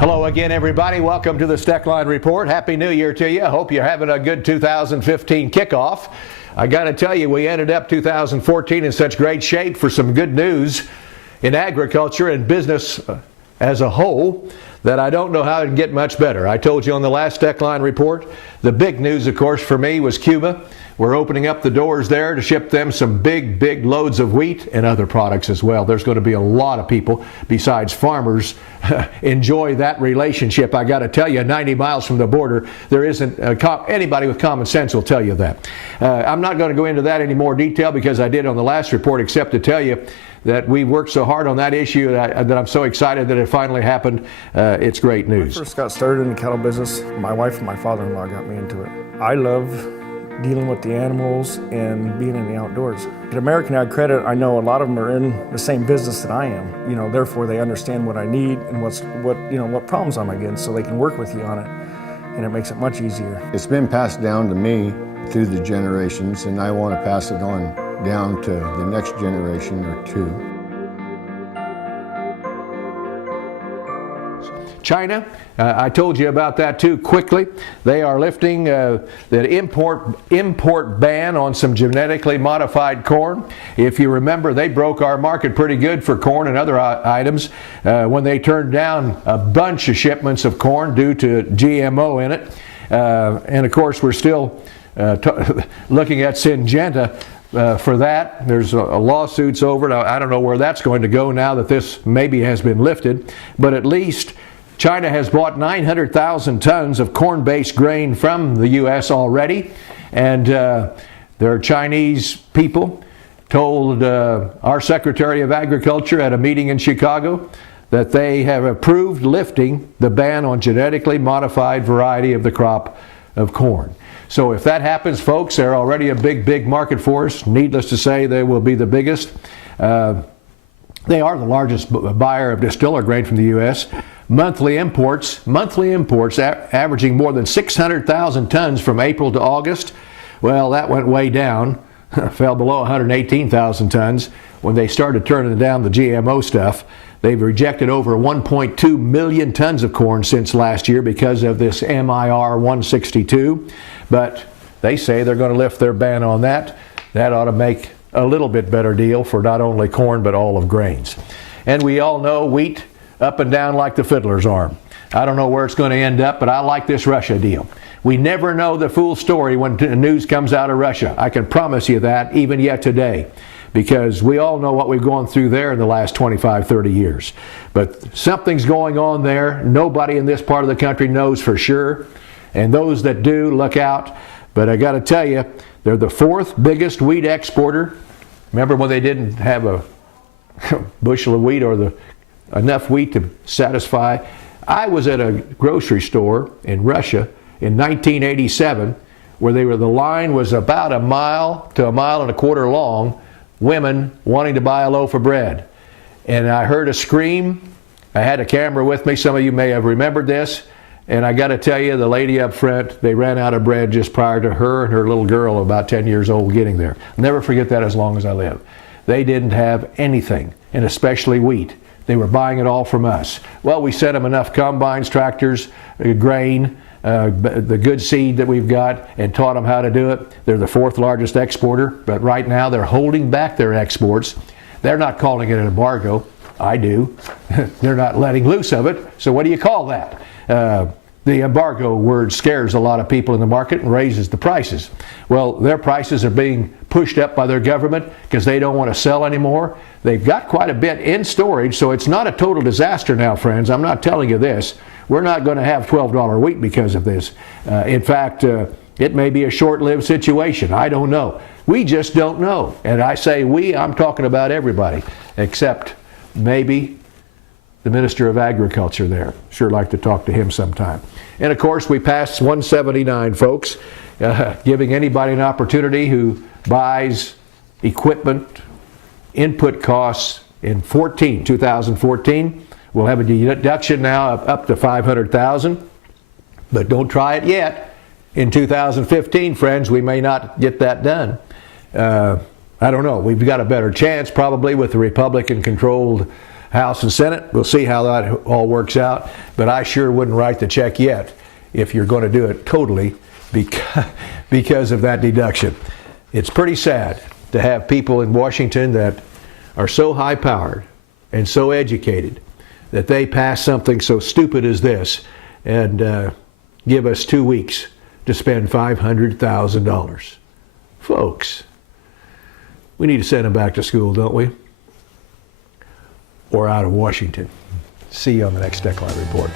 Hello again, everybody. Welcome to the Steckline Report. Happy New Year to you. I hope you're having a good 2015 kickoff. I got to tell you, we ended up 2014 in such great shape for some good news in agriculture and business as a whole that I don't know how it can get much better. I told you on the last Steckline Report, the big news, of course, for me was Cuba. We're opening up the doors there to ship them some big loads of wheat and other products as well. There's going to be a lot of people, besides farmers, enjoy that relationship. I got to tell you, 90 miles from the border, there isn't anybody with common sense will tell you that. I'm not going to go into that any more detail because I did on the last report, except to tell you that we worked so hard on that issue that I'm so excited that it finally happened. It's great news. When I first got started in the cattle business, my wife and my father-in-law got me into it. I love dealing with the animals and being in the outdoors. At American Ag Credit, I know a lot of them are in the same business that I am. Therefore they understand what I need and what problems I'm against, so they can work with you on it, and it makes it much easier. It's been passed down to me through the generations, and I want to pass it on down to the next generation or two. China, I told you about that too quickly. They are lifting the import ban on some genetically modified corn. If you remember, they broke our market pretty good for corn and other items when they turned down a bunch of shipments of corn due to GMO in it. And of course, we're still looking at Syngenta for that. There's lawsuits over it. I don't know where that's going to go now that this maybe has been lifted, but at least China has bought 900,000 tons of corn-based grain from the U.S. already, and their Chinese people told our Secretary of Agriculture at a meeting in Chicago that they have approved lifting the ban on genetically modified variety of the crop of corn. So if that happens, folks, they're already a big market for us. Needless to say, they will be the biggest. They are the largest buyer of distiller grain from the U.S. Monthly imports averaging more than 600,000 tons from April to August. Well, that went way down, fell below 118,000 tons. When they started turning down the GMO stuff, they've rejected over 1.2 million tons of corn since last year because of this MIR 162. But they say they're going to lift their ban on that. That ought to make a little bit better deal for not only corn but all of grains. And we all know wheat up and down like the fiddler's arm. I don't know where it's going to end up, but I like this Russia deal. We never know the full story when news comes out of Russia. I can promise you that even yet today, because we all know what we've gone through there in the last 25, 30 years. But something's going on there. Nobody in this part of the country knows for sure, and those that do, look out. But I got to tell you, they're the fourth biggest wheat exporter. Remember when they didn't have a bushel of wheat or enough wheat to satisfy? I was at a grocery store in Russia in 1987 where the line was about a mile to a mile and a quarter long, women wanting to buy a loaf of bread. And I heard a scream. I had a camera with me. Some of you may have remembered this. And I got to tell you, the lady up front, they ran out of bread just prior to her and her little girl, about 10 years old, getting there. I'll never forget that as long as I live. They didn't have anything, and especially wheat. They were buying it all from us. Well, we sent them enough combines, tractors, grain, the good seed that we've got, and taught them how to do it. They're the fourth largest exporter, but right now they're holding back their exports. They're not calling it an embargo. I do. They're not letting loose of it. So what do you call that? The embargo word scares a lot of people in the market and raises the prices. Well, their prices are being pushed up by their government because they don't want to sell anymore. They've got quite a bit in storage, so it's not a total disaster now, friends. I'm not telling you this. We're not going to have $12 wheat because of this. In fact, it may be a short-lived situation. I don't know. We just don't know. And I say we, I'm talking about everybody, except maybe the Minister of Agriculture there. Sure like to talk to him sometime. And of course, we passed 179, folks, giving anybody an opportunity who buys equipment, input costs in 2014. We'll have a deduction now of up to $500,000, but don't try it yet. In 2015, friends, we may not get that done. I don't know. We've got a better chance probably with the Republican-controlled House and Senate. We'll see how that all works out. But I sure wouldn't write the check yet if you're going to do it totally because of that deduction. It's pretty sad to have people in Washington that are so high-powered and so educated that they pass something so stupid as this and give us 2 weeks to spend $500,000. Folks, we need to send them back to school, don't we? Or out of Washington. See you on the next Steckline Report.